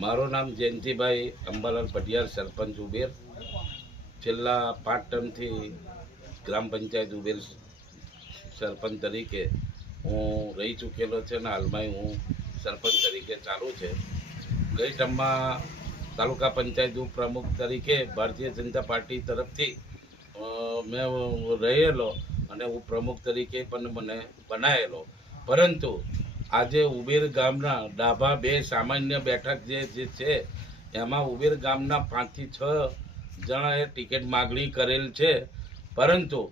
મારું નામ જયંતિભાઈ અંબાલાલ પટિયાર, સરપંચ ઉબેર. છેલ્લા 5 ટર્મથી ગ્રામ પંચાયત ઉબેર સરપંચ તરીકે હું રહી ચૂકેલો છે અને હાલમાં હું સરપંચ તરીકે ચાલુ છે. ગઈ ટર્મમાં તાલુકા પંચાયત ઉપપ્રમુખ તરીકે ભારતીય જનતા પાર્ટી તરફથી મેં રહેલો અને ઉપપ્રમુખ તરીકે પણ મને બનાવેલો. પરંતુ આજે ઉબેર ગામના ડાભા 2 સામાન્ય બેઠક જે છે એમાં ઉબેર ગામના 5 થી 6 જણાએ ટિકિટ માગણી કરેલ છે. પરંતુ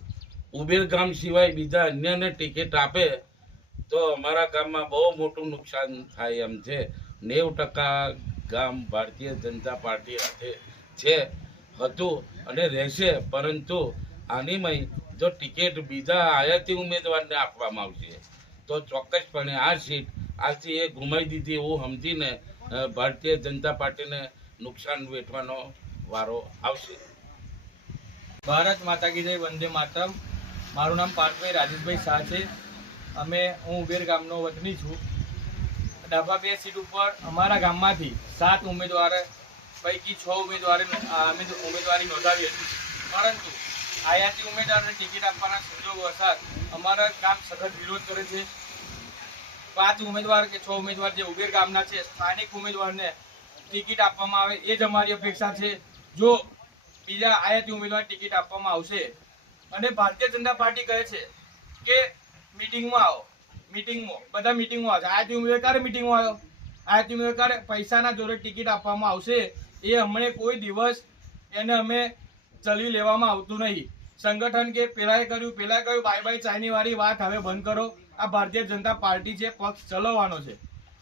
ઉબેર ગામ સિવાય બીજા અન્યને ટિકિટ આપે તો અમારા ગામમાં બહુ મોટું નુકસાન થાય એમ છે. 90% ગામ ભારતીય જનતા પાર્ટી સાથે છે, હતું અને રહેશે. પરંતુ આનીમય જો ટિકિટ બીજા આયાતી ઉમેદવારને આપવામાં આવશે તો ચોક્કસપણે આ સીટ આજથી એ ગુમાવી દીધી એવું સમજીને ભારતીય જનતા પાર્ટીને નુકસાન વેઠવાનો વારો આવશે. ભારત માતા કી જય, વંદે માતરમ. મારું નામ પાર્થભાઈ રાજેશભાઈ શાહ છે. હું ઉબેર ગામનો વતની છું. ડાભા 2 સીટ ઉપર અમારા ગામમાંથી 7 ઉમેદવાર પૈકી 6 ઉમેદવારી નોંધાવી હતી. પરંતુ આયાતી ઉમેદવારને ટિકિટ આપવાના સંજોગો વસાત અમારા ગામ સખત વિરોધ કરે છે. 5 ઉમેદવાર કે 6 ઉમેદવાર જે ઉબેર ગામના છે, સ્થાનિક ઉમેદવારને ટિકિટ આપવામાં આવે એ જ અમારી અપેક્ષા છે. જો બીજા આયાતી ઉમેદવાર ટિકિટ આપવામાં આવશે અને ભારતીય જનતા પાર્ટી કહે છે કે મીટિંગમાં આવો, બધા મીટિંગમાં આવે. આયાતી ઉમેદવાર ક્યારે મીટિંગમાં આવ્યો? આયાતી ઉમેદવાર ક્યારે પૈસાના જોડે ટિકિટ આપવામાં આવશે એ અમને કોઈ દિવસ એને અમે ચલવી લેવામાં આવતું નહીં. સંગઠન કે પેલાએ કહ્યું બાય ચાઇની વાળી વાત હવે બંધ કરો. આ ભારતીય જનતા પાર્ટી છે, પક્ષ ચલાવવાનો છે.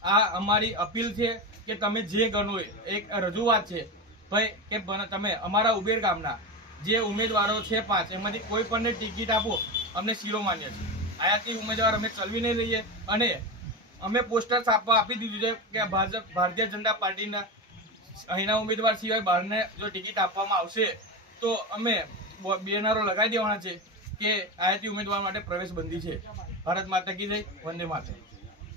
આ અમારી અપીલ છે કે તમે જે ગણો એક રજૂઆત છે ભાઈ કે તમે અમારા ઉબેર ગામના જે ઉમેદવારો છે 5 એમાંથી કોઈ પણને ટિકિટ આપો, અમને શિરોમાન્ય છે. આયાથી ઉમેદવાર અમે ચલવી નહીં લઈએ અને અમે પોસ્ટર છાપવા આપી દીધું છે કે ભારતીય જનતા પાર્ટીના અહીંના ઉમેદવાર સિવાય બહારને જો ટિકિટ આપવામાં આવશે તો અમે બેનરો લગાવી દેવાના છે કે આયાતી ઉમેદવાર માટે પ્રવેશ બંધી છે. ભારત માતા કી જય, વંદે માતરમ.